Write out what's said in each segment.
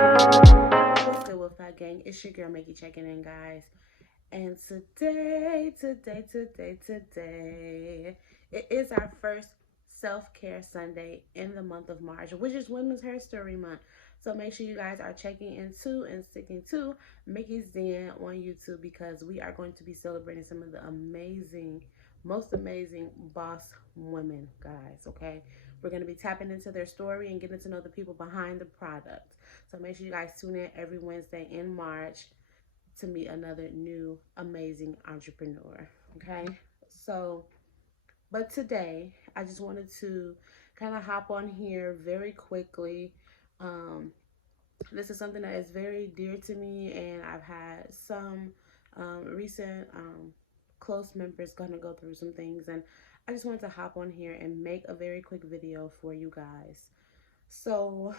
What's good with that gang? It's your girl Mikki checking in, guys. And today, it is our first self-care Sunday in the month of March, which is Women's History Month. So make sure you guys are checking into and sticking to Mikki's Den on YouTube, because we are going to be celebrating some of the most amazing boss women, guys, okay? We're going to be tapping into their story and getting to know the people behind the product. So make sure you guys tune in every Wednesday in March to meet another new amazing entrepreneur. Okay. So, but today I just wanted to kind of hop on here very quickly. This is something that is very dear to me, and I've had some recent close members gonna go through some things, and I just wanted to hop on here and make a very quick video for you guys. So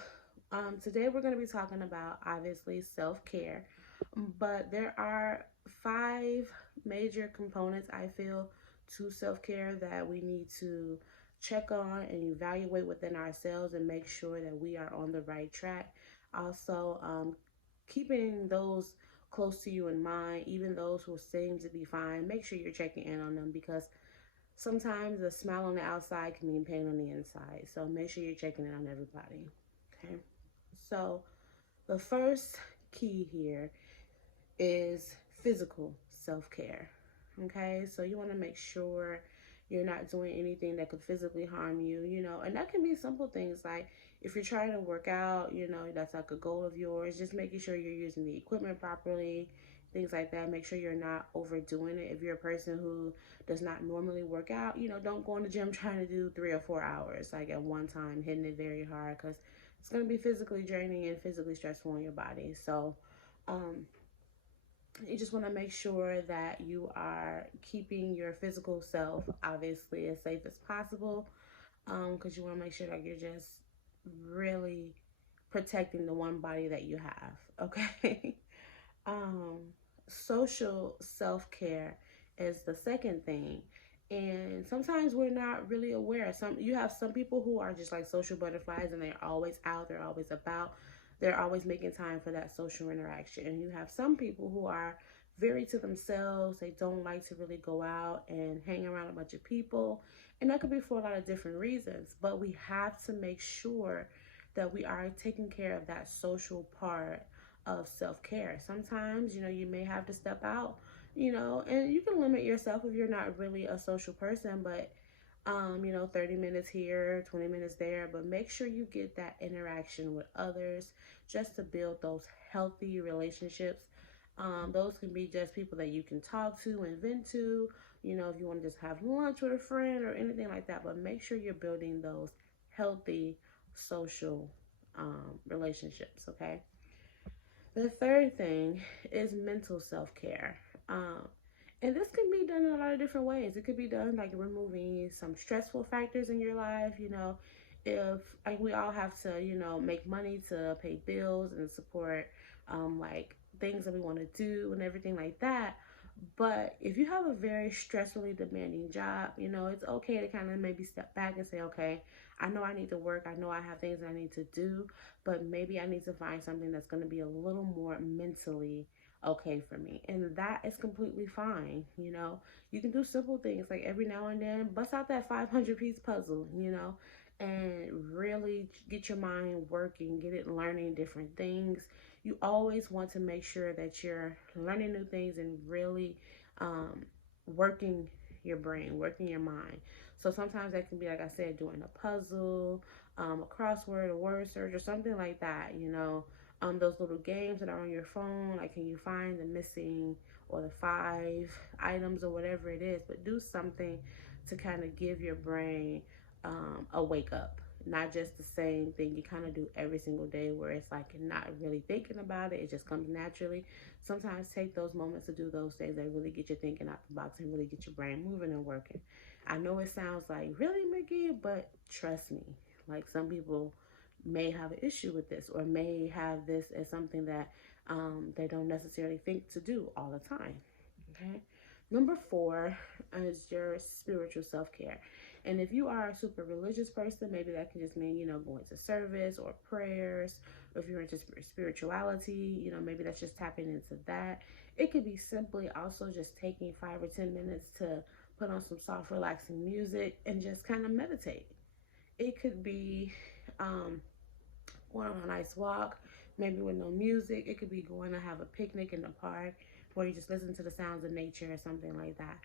today we're going to be talking about, obviously, self-care, but there are 5 major components, I feel, to self-care that we need to check on and evaluate within ourselves and make sure that we are on the right track. Also, keeping those close to you in mind, even those who seem to be fine, make sure you're checking in on them, because sometimes a smile on the outside can mean pain on the inside. So make sure you're checking in on everybody. Okay. So the first key here is physical self-care. Okay. So you want to make sure you're not doing anything that could physically harm you, and that can be simple things like if you're trying to work out, that's like a goal of yours, just making sure you're using the equipment properly, things like that. Make sure you're not overdoing it. If you're a person who does not normally work out, don't go in the gym trying to do 3 or 4 hours like at one time, hitting it very hard, because it's going to be physically draining and physically stressful on your body. So you just want to make sure that you are keeping your physical self, obviously, as safe as possible, because you want to make sure that you're just really protecting the one body that you have. Okay. Social self-care is the second thing, and sometimes we're not really aware. You have some people who are just like social butterflies, and they're always out, they're always about, they're always making time for that social interaction. And you have some people who are very to themselves. They don't like to really go out and hang around a bunch of people, and that could be for a lot of different reasons. But we have to make sure that we are taking care of that social part of self-care. Sometimes, you may have to step out, and you can limit yourself if you're not really a social person, but 30 minutes here, 20 minutes there, but make sure you get that interaction with others just to build those healthy relationships. Those can be just people that you can talk to and vent to, if you want to just have lunch with a friend or anything like that, but make sure you're building those healthy social relationships. Okay. The third thing is mental self-care. And this can be done in a lot of different ways. It could be done like removing some stressful factors in your life. If like we all have to, make money to pay bills and support like things that we want to do and everything like that. But if you have a very stressfully demanding job, it's okay to kind of maybe step back and say, okay, I know I need to work. I know I have things that I need to do, but maybe I need to find something that's going to be a little more mentally okay for me. And that is completely fine. You can do simple things like every now and then bust out that 500-piece puzzle, and really get your mind working, get it learning different things. You always want to make sure that you're learning new things and really working your brain, working your mind. So sometimes that can be, like I said, doing a puzzle, a crossword, a word search, or something like that. Those little games that are on your phone, like can you find the missing or the 5 items or whatever it is, but do something to kind of give your brain a wake up. Not just the same thing you kind of do every single day where it's like you're not really thinking about it, it just comes naturally. Sometimes take those moments to do those things that really get you thinking out the box and really get your brain moving and working. I know it sounds like, really, Mikki, but trust me, like some people may have an issue with this or may have this as something that they don't necessarily think to do all the time. Okay. Number 4 is your spiritual self-care. And if you are a super religious person, maybe that can just mean, going to service or prayers If you're into spirituality, you know, maybe that's just tapping into that. It could be simply also just taking 5 or 10 minutes to put on some soft, relaxing music and just kind of meditate. It could be going on a nice walk, maybe with no music. It could be going to have a picnic in the park where you just listen to the sounds of nature or something like that.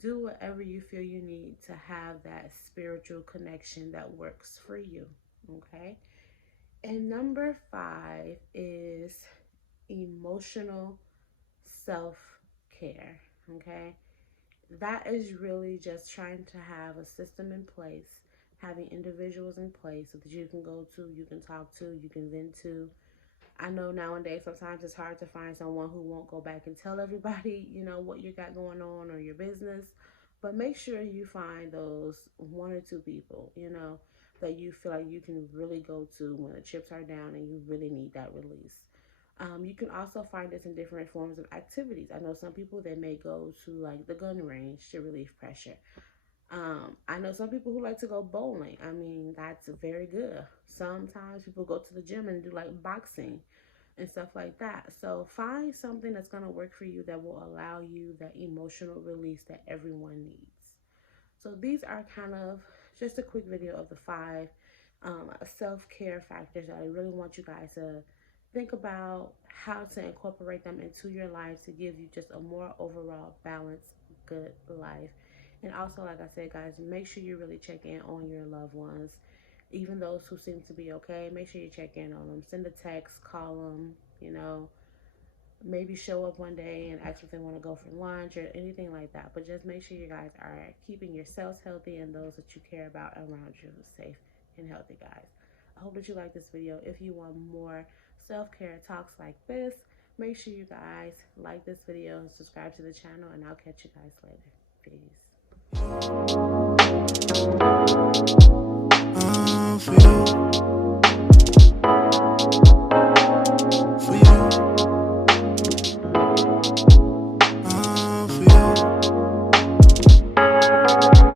Do whatever you feel you need to have that spiritual connection that works for you, okay? And number 5 is emotional self-care, okay? That is really just trying to have a system in place, having individuals in place so that you can go to, you can talk to, you can vent to. I know nowadays sometimes it's hard to find someone who won't go back and tell everybody, you know, what you got going on or your business. But make sure you find those 1 or 2 people, you know, that you feel like you can really go to when the chips are down and you really need that release. You can also find this in different forms of activities. I know some people that may go to like the gun range to relieve pressure. I know some people who like to go bowling. I mean, that's very good. Sometimes people go to the gym and do like boxing and stuff like that. So find something that's going to work for you that will allow you that emotional release that everyone needs. So these are kind of just a quick video of the 5 self-care factors that I really want you guys to think about how to incorporate them into your life to give you just a more overall balanced, good life. And also, like I said, guys, make sure you really check in on your loved ones. Even those who seem to be okay, make sure you check in on them. Send a text, call them, you know, maybe show up one day and ask if they want to go for lunch or anything like that. But just make sure you guys are keeping yourselves healthy and those that you care about around you safe and healthy, guys. I hope that you like this video. If you want more self-care talks like this, make sure you guys like this video and subscribe to the channel, and I'll catch you guys later. Peace. For you.